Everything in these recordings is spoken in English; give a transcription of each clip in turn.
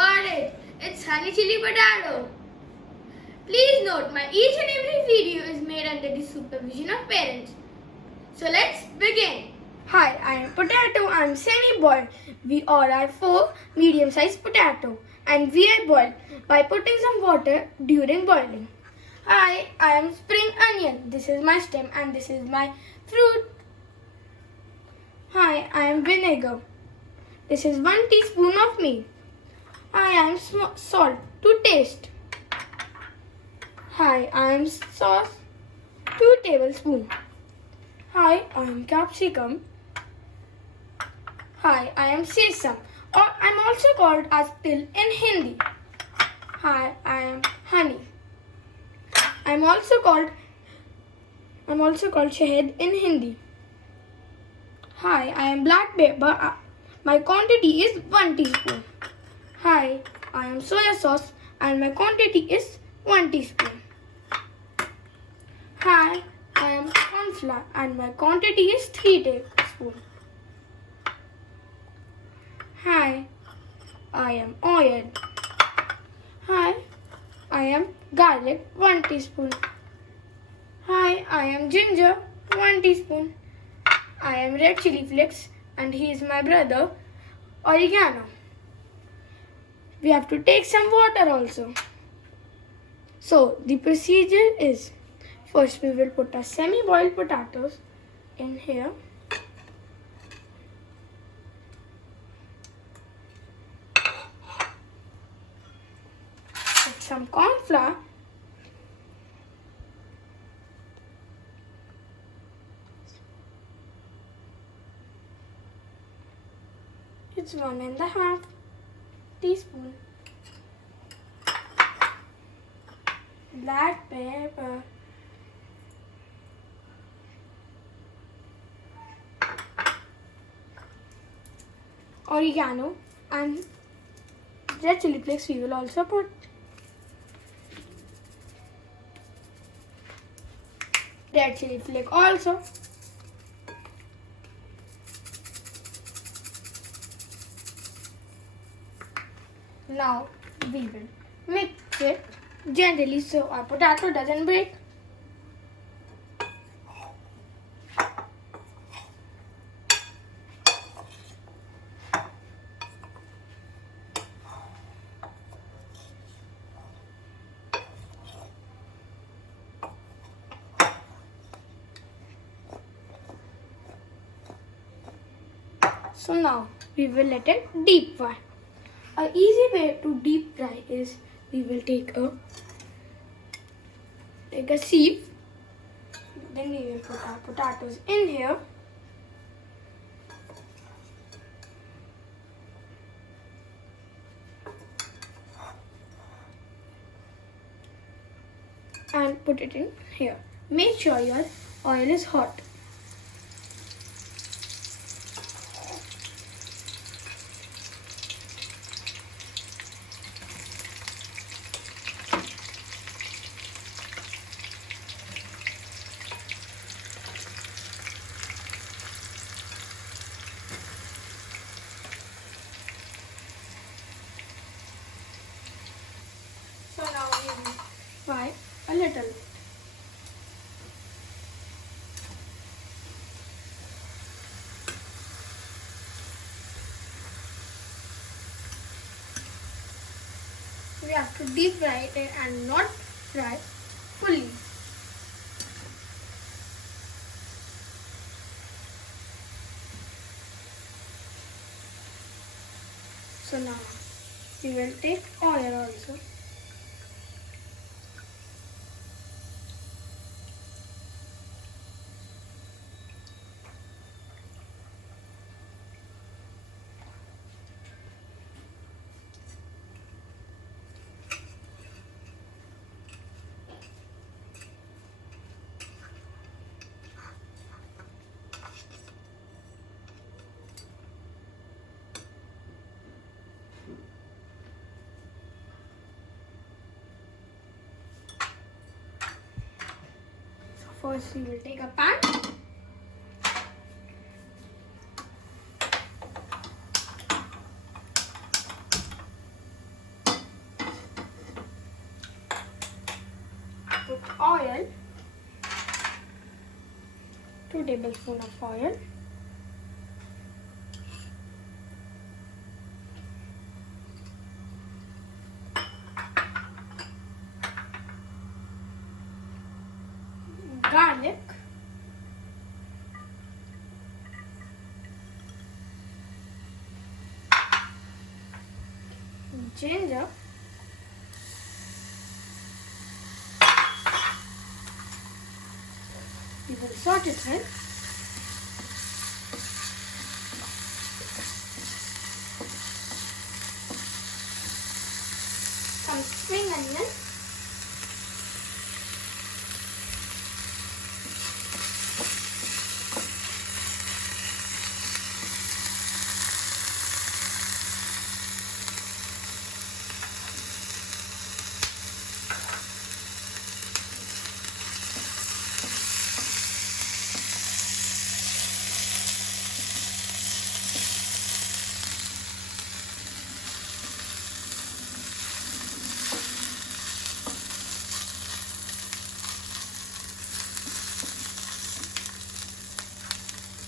got it. It's honey chili potato. Please note, my each and every video is made under the supervision of parents. So let's begin. Hi, I am Potato. I am semi-boiled. We all are 4 medium-sized potato, and we are boiled by putting some water during boiling. Hi, I am Spring Onion. This is my stem and this is my fruit. Hi, I am Vinegar. This is 1 teaspoon of me. I am salt to taste. Hi, I am sauce, 2 tablespoons. Hi, I am Capsicum. Hi, I am Sesame, or I am also called as Til in Hindi. Hi, I am Honey. I am also called Shahid in Hindi. Hi, I am black pepper. My quantity is 1 teaspoon. Hi, I am soya sauce and my quantity is 1 teaspoon. Hi, I am cornflour and my quantity is 3 tablespoons. Hi, I am oil. Hi, I am garlic, 1 teaspoon. Hi, I am ginger, 1 teaspoon. I am red chilli flakes and he is my brother, Oregano. We have to take some water also. So the procedure is, first we will put our semi-boiled potatoes in here. Put some corn flour. It's 1.5 teaspoon. Black pepper. Oregano and red chilli flakes we will also put. Red chilli flake also. Now we will mix it gently so our potato doesn't break. So now we will let it deep fry. A easy way to deep fry is we will take a sieve, then we will put our potatoes in here. And put it in here. Make sure your oil is hot. So now we will fry a little. We have to deep fry it and not fry fully. So now we will take oil also. First we will take a pan. oil. 2 tablespoons of oil. Garlic. Ginger. We will saute it in. Some spring onion.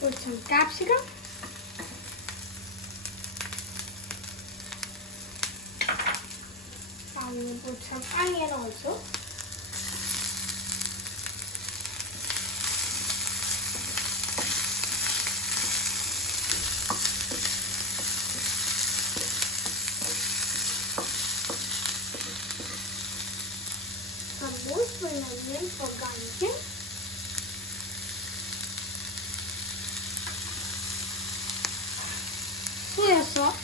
Put some capsicum. And we will put some onion also. Some more spring onion for garnishing. Soya sauce.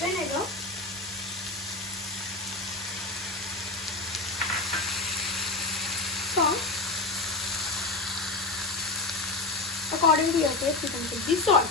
Vinegar. Salt. According to your taste, you can put the salt.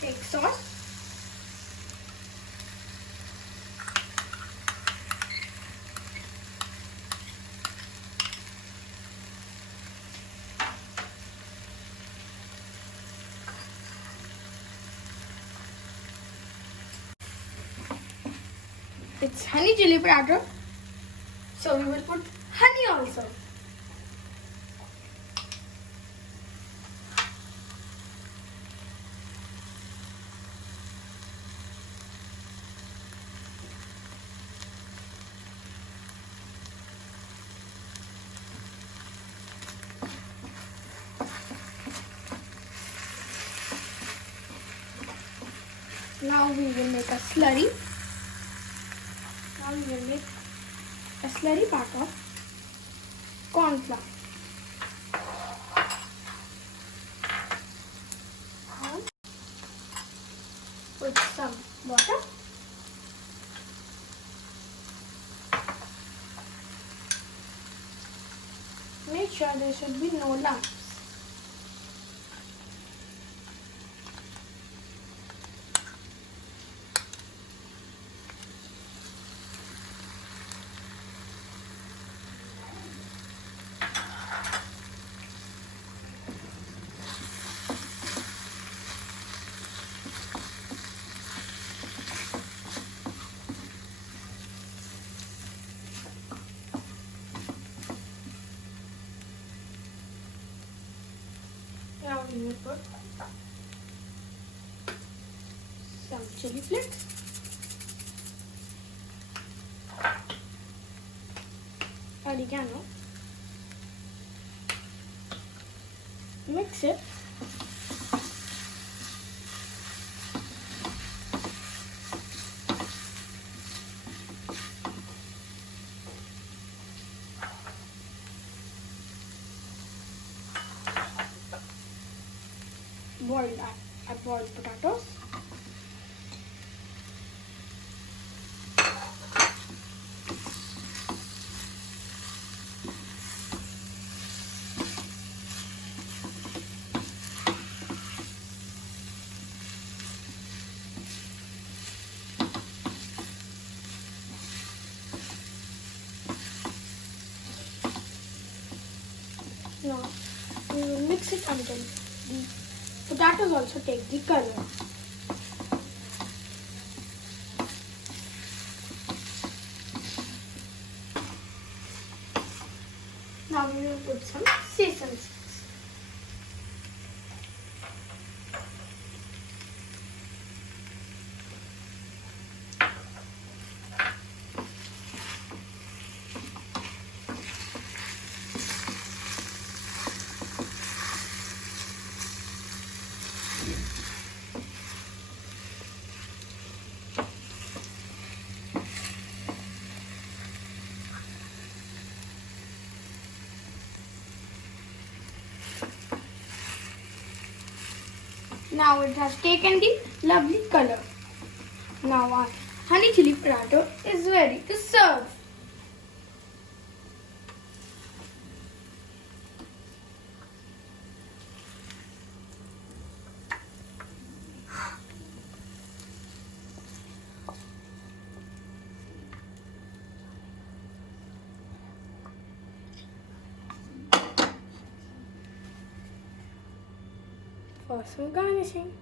Take sauce. It's honey chili powder, so we will put honey also. Now we will make a slurry. Now we will make a slurry part of cornflour. And put some water. Make sure there should be no lumps. Now we will put some chili flakes, oregano, mix it, boiled potatoes. Now we will mix it until the potatoes also take the color. Now we will put some sesame seeds. Now it has taken the lovely color. Now our honey chili potato is ready to serve. For some garnishing.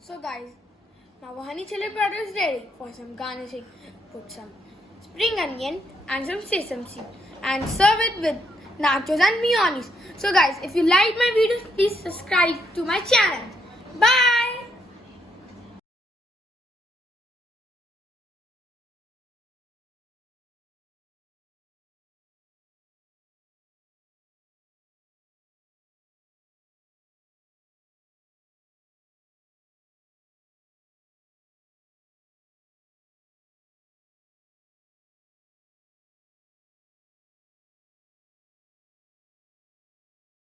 So guys, now our honey chili powder is ready. For some garnishing, put some spring onion and some sesame seed and serve it with nachos and mayonnaise. So guys, if you like my videos, please subscribe to my channel. Bye!